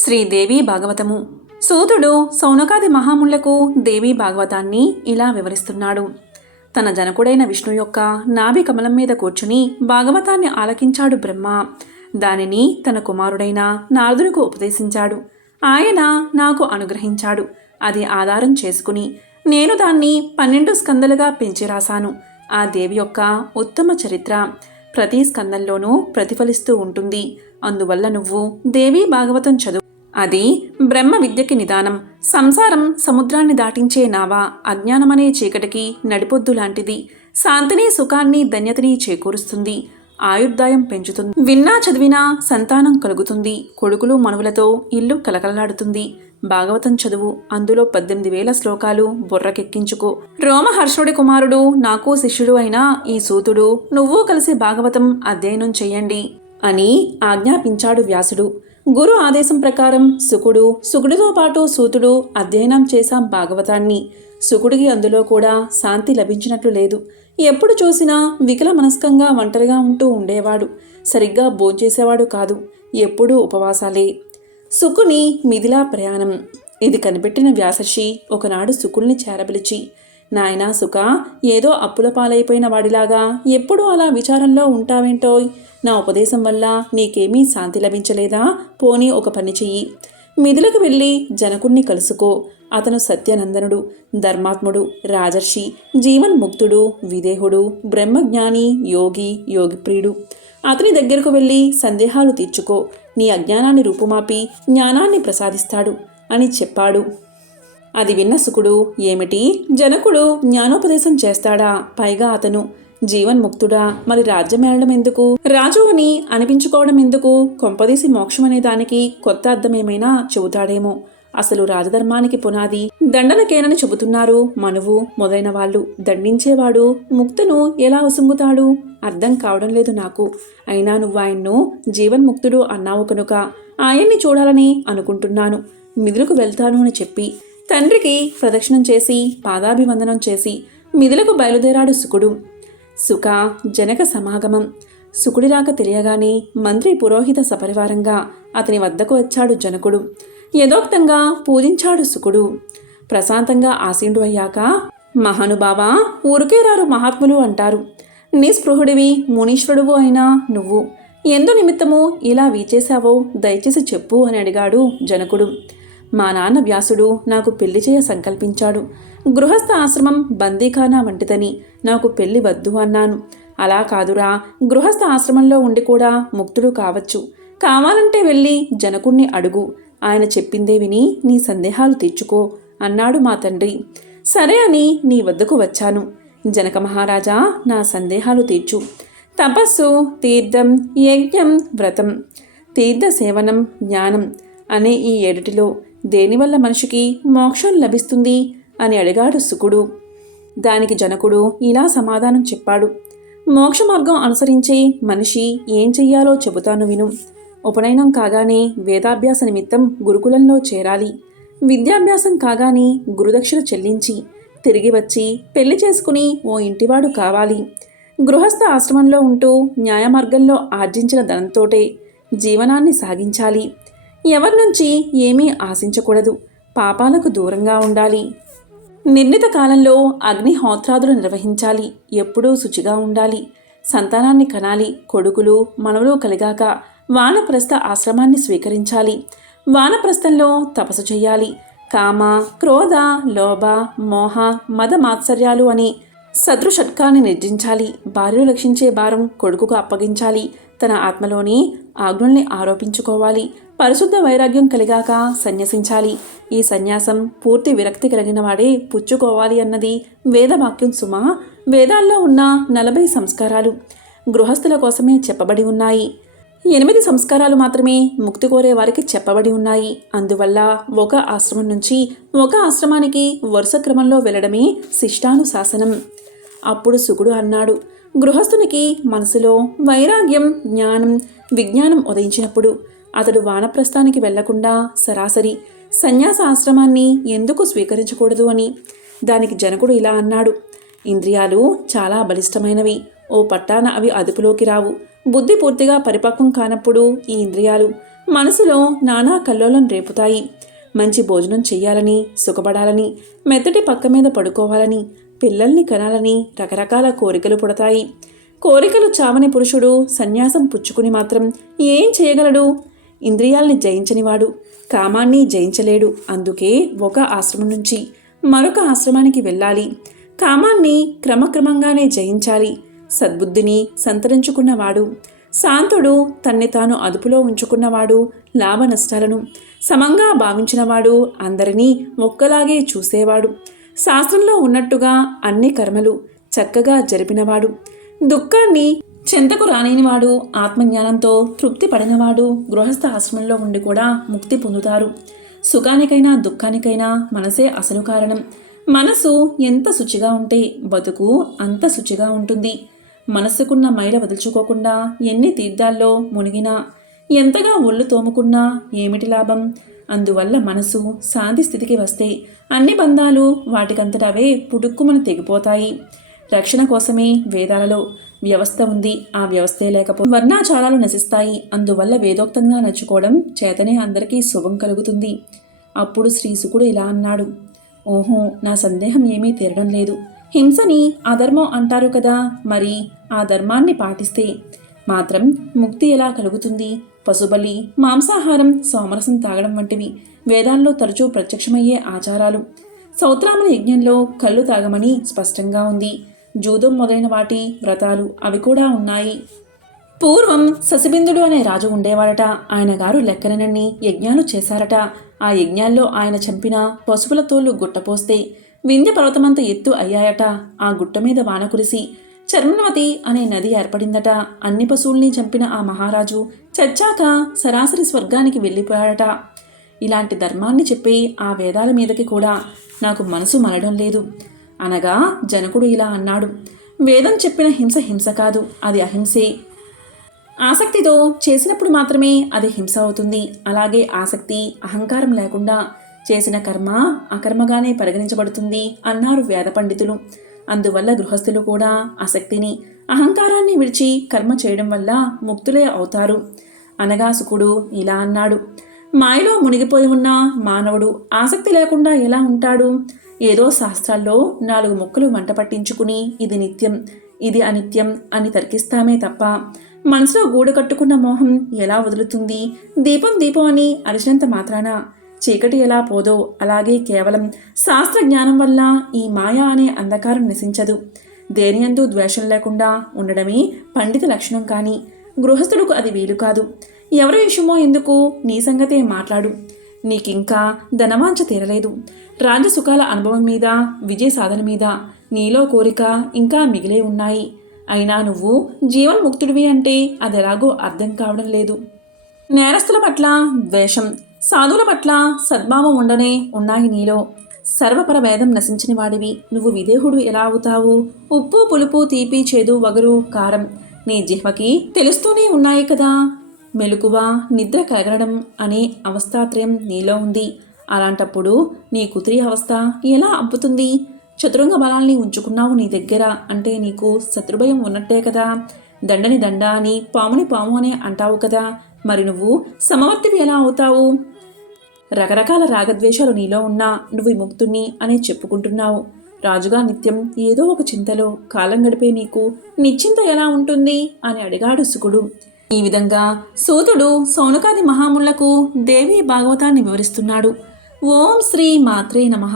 శ్రీదేవి భాగవతము. సూతుడు సౌనకాది మహాముళ్లకు దేవీ భాగవతాన్ని ఇలా వివరిస్తున్నాడు. తన జనకుడైన విష్ణు యొక్క నాభి కమలం మీద కూర్చుని భాగవతాన్ని ఆలకించాడు బ్రహ్మ. దానిని తన కుమారుడైన నారదునికి ఉపదేశించాడు. ఆయన నాకు అనుగ్రహించాడు. అది ఆధారం చేసుకుని నేను దాన్ని 12 స్కందలుగా పెంచి రాశాను. ఆ దేవి యొక్క ఉత్తమ చరిత్ర ప్రతి స్కందంలోనూ ప్రతిఫలిస్తూ ఉంటుంది. అందువల్ల నువ్వు దేవీ భాగవతం చదువు. అది బ్రహ్మ విద్యకి నిదానం. సంసారం సముద్రాన్ని దాటించే నావ. అజ్ఞానమనే చీకటికి నడిపొద్దు లాంటిది. శాంతిని, సుఖాన్ని, ధన్యతని చేకూరుస్తుంది. ఆయుర్దాయం పెంచుతుంది. విన్నా చదివినా సంతానం కలుగుతుంది. కొడుకులు మనువులతో ఇల్లు కలకలలాడుతుంది. భాగవతం చదువు. అందులో 18,000 శ్లోకాలు బుర్రకెక్కించుకో. రోమహర్షుడి కుమారుడు, నాకు శిష్యుడు అయిన ఈ సూతుడు, నువ్వు కలిసి భాగవతం అధ్యయనం చెయ్యండి అని ఆజ్ఞాపించాడు వ్యాసుడు. గురు ఆదేశం ప్రకారం సుకుడితో పాటు సూతుడు అధ్యయనం చేశాం భాగవతాన్ని. సుకుడికి అందులో కూడా శాంతి లభించినట్లు లేదు. ఎప్పుడు చూసినా వికల మనస్కంగా ఒంటరిగా ఉంటూ ఉండేవాడు. సరిగ్గా భోంచేసేవాడు కాదు. ఎప్పుడూ ఉపవాసాలే. సుకుని మిథిలా ప్రయాణం. ఇది కనిపెట్టిన వ్యాసర్షి ఒకనాడు సుకుల్ని చేరబిలిచి, నాయనా సుక, ఏదో అప్పుల పాలైపోయిన వాడిలాగా ఎప్పుడూ అలా విచారంలో ఉంటావేంటోయ్? నా ఉపదేశం వల్ల నీకేమీ శాంతి లభించలేదా? పోనీ ఒక పని చెయ్యి. మిథిలకు వెళ్ళి జనకుణ్ణి కలుసుకో. అతను సత్యనందనుడు, ధర్మాత్ముడు, రాజర్షి, జీవన్ముక్తుడు, విదేహుడు, బ్రహ్మజ్ఞాని, యోగిప్రియుడు. అతని దగ్గరకు వెళ్ళి సందేహాలు తీర్చుకో. నీ అజ్ఞానాన్ని రూపుమాపి జ్ఞానాన్ని ప్రసాదిస్తాడు అని చెప్పాడు. అది విన్న సుకుడు, ఏమిటి, జనకుడు జ్ఞానోపదేశం చేస్తాడా? పైగా అతను జీవన్ముక్తుడా? మరి రాజ్యమేళడం ఎందుకు? రాజు అని అనిపించుకోవడం ఎందుకు? కొంపదీసి మోక్షం అనే దానికి కొత్త అర్థమేమైనా చెబుతాడేమో. అసలు రాజధర్మానికి పునాది దండనకేనని చెబుతున్నారు మనువు మొదలైన వాళ్ళు. దండించేవాడు ముక్తును ఎలా ఉసుంగుతాడు? అర్థం కావడం లేదు నాకు. అయినా నువ్వు ఆయన్ను జీవన్ముక్తుడు అన్నావు కనుక ఆయన్ని చూడాలని అనుకుంటున్నాను. మిథులకు వెళ్తాను అని చెప్పి తండ్రికి ప్రదక్షిణం చేసి పాదాభివందనం చేసి మిథులకు బయలుదేరాడు సుకుడు. సుఖ జనక సమాగమం. సుకుడి రాక తెలియగానే మంత్రి పురోహిత సపరివారంగా అతని వద్దకు వచ్చాడు జనకుడు. యథోక్తంగా పూజించాడు సుకుడు. ప్రశాంతంగా ఆసీనుడు అయ్యాక, మహానుభావా, ఊరికే రారు మహాత్ములు అంటారు. నిస్పృహుడివి, మునీశ్వరుడువు అయినా నువ్వు ఎందు నిమిత్తము ఇలా వీచేశావో దయచేసి చెప్పు అని అడిగాడు జనకుడు. మా నాన్న వ్యాసుడు నాకు పెళ్లి చేయ సంకల్పించాడు. గృహస్థ ఆశ్రమం బందీఖానా వంటిదని. నాకు పెళ్లి వద్దు అన్నాను. అలా కాదురా, గృహస్థ ఆశ్రమంలో ఉండి కూడా ముక్తుడు కావచ్చు. కావాలంటే వెళ్ళి జనకుణ్ణి అడుగు. ఆయన చెప్పిందే విని నీ సందేహాలు తీర్చుకో అన్నాడు మా తండ్రి. సరే అని నీ వద్దకు వచ్చాను. జనక మహారాజా, నా సందేహాలు తీర్చు. తపస్సు, తీర్థం, యజ్ఞం, వ్రతం, తీర్థ సేవనం, జ్ఞానం అనే ఈ 7 దేనివల్ల మనిషికి మోక్షం లభిస్తుంది అని అడిగాడు సుకుడు. దానికి జనకుడు ఇలా సమాధానం చెప్పాడు. మోక్ష మార్గం అనుసరించే మనిషి ఏం చెయ్యాలో చెబుతాను విను. ఉపనయనం కాగానే వేదాభ్యాస నిమిత్తం గురుకులంలో చేరాలి. విద్యాభ్యాసం కాగానే గురుదక్షిణ చెల్లించి తిరిగి వచ్చి పెళ్లి చేసుకుని ఓ ఇంటివాడు కావాలి. గృహస్థ ఆశ్రమంలో ఉంటూ న్యాయమార్గంలో ఆర్జించిన ధనంతోటే జీవనాన్ని సాగించాలి. ఎవరి నుంచి ఏమీ ఆశించకూడదు. పాపాలకు దూరంగా ఉండాలి. నిర్ణీత కాలంలో అగ్నిహోత్రాదులు నిర్వహించాలి. ఎప్పుడూ శుచిగా ఉండాలి. సంతానాన్ని కనాలి. కొడుకులు మనవలు కలిగాక వానప్రస్థ ఆశ్రమాన్ని స్వీకరించాలి. వానప్రస్థంలో తపస్సు చెయ్యాలి. కామ, క్రోధ, లోభ, మోహ, మద మాత్సర్యాలు అని శత్రుషట్కాన్ని నిర్జించాలి. భార్యను రక్షించే భారం కొడుకుకు అప్పగించాలి. తన ఆత్మలోని ఆజ్ఞల్ని ఆరోపించుకోవాలి. పరిశుద్ధ వైరాగ్యం కలిగాక సన్యసించాలి. ఈ సన్యాసం పూర్తి విరక్తి కలిగిన వాడే పుచ్చుకోవాలి అన్నది వేదవాక్యం సుమా. వేదాల్లో ఉన్న 40 సంస్కారాలు గృహస్థుల కోసమే చెప్పబడి ఉన్నాయి. 8 సంస్కారాలు మాత్రమే ముక్తి కోరే వారికి చెప్పబడి ఉన్నాయి. అందువల్ల ఒక ఆశ్రమం నుంచి ఒక ఆశ్రమానికి వరుస క్రమంలో వెళ్ళడమే శిష్టానుశాసనం. అప్పుడు సుకుడు అన్నాడు, గృహస్థునికి మనసులో వైరాగ్యం, జ్ఞానం, విజ్ఞానం ఉదయించినప్పుడు అతడు వానప్రస్థానికి వెళ్లకుండా సరాసరి సన్యాస ఆశ్రమాన్ని ఎందుకు స్వీకరించకూడదు అని. దానికి జనకుడు ఇలా అన్నాడు. ఇంద్రియాలు చాలా బలిష్టమైనవి. ఓ పట్టాన అవి అదుపులోకి రావు. బుద్ధి పూర్తిగా పరిపక్వం కానప్పుడు ఈ ఇంద్రియాలు మనసులో నానా కల్లోలం రేపుతాయి. మంచి భోజనం చెయ్యాలని, సుఖపడాలని, మెత్తటి పక్క మీద పడుకోవాలని, పిల్లల్ని కనాలని రకరకాల కోరికలు పుడతాయి. కోరికలు చావని పురుషుడు సన్యాసం పుచ్చుకుని మాత్రం ఏం చేయగలడు? ఇంద్రియాల్ని జయించనివాడు కామాన్ని జయించలేడు. అందుకే ఒక ఆశ్రమం నుంచి మరొక ఆశ్రమానికి వెళ్ళాలి. కామాన్ని క్రమక్రమంగానే జయించాలి. సద్బుద్ధిని సంతరించుకున్నవాడు, శాంతుడు, తన్ని తాను అదుపులో ఉంచుకున్నవాడు, లాభ నష్టాలను సమంగా భావించినవాడు, అందరినీ ఒక్కలాగే చూసేవాడు, శాస్త్రంలో ఉన్నట్టుగా అన్ని కర్మలు చక్కగా జరిపినవాడు, దుఃఖాన్ని చెంతకు రానివాడు, ఆత్మజ్ఞానంతో తృప్తి పడినవాడు గృహస్థ ఆశ్రమంలో ఉండి కూడా ముక్తి పొందుతారు. సుఖానికైనా దుఃఖానికైనా మనసే అసలు కారణం. మనసు ఎంత శుచిగా ఉంటే బతుకు అంత శుచిగా ఉంటుంది. మనస్సుకున్న మైల వదులుచుకోకుండా ఎన్ని తీర్థాల్లో మునిగినా, ఎంతగా ఒళ్ళు తోముకున్నా ఏమిటి లాభం? అందువల్ల మనసు శాంతి స్థితికి వస్తే అన్ని బంధాలు వాటికంతటవే పుడుక్కుమని తెగిపోతాయి. రక్షణ కోసమే వేదాలలో వ్యవస్థ ఉంది. ఆ వ్యవస్థే లేకపోతే వర్ణాచారాలు నశిస్తాయి. అందువల్ల వేదోక్తంగా నడుచుకోవడం చేతనే అందరికీ శుభం కలుగుతుంది. అప్పుడు శ్రీశుకుడు ఇలా అన్నాడు. ఓహో, నా సందేహం ఏమీ తీరడం లేదు. హింసని అధర్మం అంటారు కదా, మరి ఆ ధర్మాన్ని పాటిస్తే మాత్రం ముక్తి ఎలా కలుగుతుంది? పశుబలి, మాంసాహారం, సోమరసం తాగడం వంటివి వేదాల్లో తరచూ ప్రత్యక్షమయ్యే ఆచారాలు. సౌత్రామణ యజ్ఞంలో కళ్ళు తాగమని స్పష్టంగా ఉంది. జూదం మొదలైన వాటి వ్రతాలు అవి కూడా ఉన్నాయి. పూర్వం శశిబిందుడు అనే రాజు ఉండేవాడట. ఆయన గారు లెక్కనన్ని యజ్ఞాలు చేశారట. ఆ యజ్ఞాల్లో ఆయన చంపిన పశువుల తోళ్లు గుట్టపోస్తే వింధ్య పర్వతమంత ఎత్తు అయ్యాయట. ఆ గుట్ట మీద వాన కురిసి చర్మవతి అనే నది ఏర్పడిందట. అన్ని పశువుల్ని చంపిన ఆ మహారాజు చచ్చాక సరాసరి స్వర్గానికి వెళ్ళిపోయాడట. ఇలాంటి ధర్మాన్ని చెప్పి ఆ వేదాల మీదకి కూడా నాకు మనసు మలడం లేదు అనగా జనకుడు ఇలా అన్నాడు. వేదం చెప్పిన హింస హింస కాదు, అది అహింసే. ఆసక్తితో చేసినప్పుడు మాత్రమే అది హింస అవుతుంది. అలాగే ఆసక్తి, అహంకారం లేకుండా చేసిన కర్మ అకర్మగానే పరిగణించబడుతుంది అన్నారు వేద పండితులు. అందువల్ల గృహస్థులు కూడా ఆసక్తిని, అహంకారాన్ని విడిచి కర్మ చేయడం వల్ల ముక్తులే అవుతారు అనగా శుకుడు ఇలా అన్నాడు. మాయలో మునిగిపోయి ఉన్న మానవుడు ఆసక్తి లేకుండా ఎలా ఉంటాడు? ఏదో శాస్త్రాల్లో 4 ముక్కలు వంట పట్టించుకుని ఇది నిత్యం, ఇది అనిత్యం అని తర్కిస్తామే తప్ప మనసులో గూడు కట్టుకున్న మోహం ఎలా వదులుతుంది? దీపం దీపం అని అరిచినంత మాత్రాన చీకటి ఎలా పోదో అలాగే కేవలం శాస్త్ర జ్ఞానం వల్ల ఈ మాయ అనే అంధకారం నశించదు. దేనియందు ద్వేషం లేకుండా ఉండడమే పండిత లక్షణం. కానీ గృహస్థులకు అది వీలు కాదు. ఎవరి విషయమో ఎందుకు, నీ సంగతే మాట్లాడు. నీకింకా ధనవాంఛ తీరలేదు. రాజసుఖాల అనుభవం మీద, విజయ సాధన మీద నీలో కోరిక ఇంకా మిగిలే ఉన్నాయి. అయినా నువ్వు జీవన్ముక్తుడివి అంటే అదెలాగో అర్థం కావడం లేదు. నేరస్తుల పట్ల ద్వేషం, సాధువుల పట్ల సద్భావం ఉండనే ఉన్నాయి నీలో. సర్వపర భేదం నశించిన వాడివి నువ్వు విదేహుడు ఎలా అవుతావు? ఉప్పు, పులుపు, తీపి, చేదు, వగరు, కారం నీ జిహ్వకి తెలుస్తూనే ఉన్నాయి కదా. మెలకువ, నిద్ర కలగడం అనే అవస్థాత్రయం నీలో ఉంది. అలాంటప్పుడు నీ కుతిరి అవస్థ ఎలా అబ్బుతుంది? చతురంగ బలాల్ని ఉంచుకున్నావు నీ దగ్గర అంటే నీకు శత్రుభయం ఉన్నట్టే కదా. దండని దండ అని, పాముని పాము అని అంటావు కదా. మరి నువ్వు సమవర్తివి ఎలా అవుతావు? రకరకాల రాగద్వేషాలు నీలో ఉన్నా నువ్వు విముక్తుణ్ణి అని చెప్పుకుంటున్నావు. రాజుగా నిత్యం ఏదో ఒక చింతలో కాలం గడిపే నీకు నిశ్చింత ఎలా ఉంటుంది అని అడిగాడు శుకుడు. ఈ విధంగా సూతుడు సౌనకాది మహాములకు దేవీ భాగవతాన్ని వివరిస్తున్నాడు. ఓం శ్రీ మాత్రే నమః.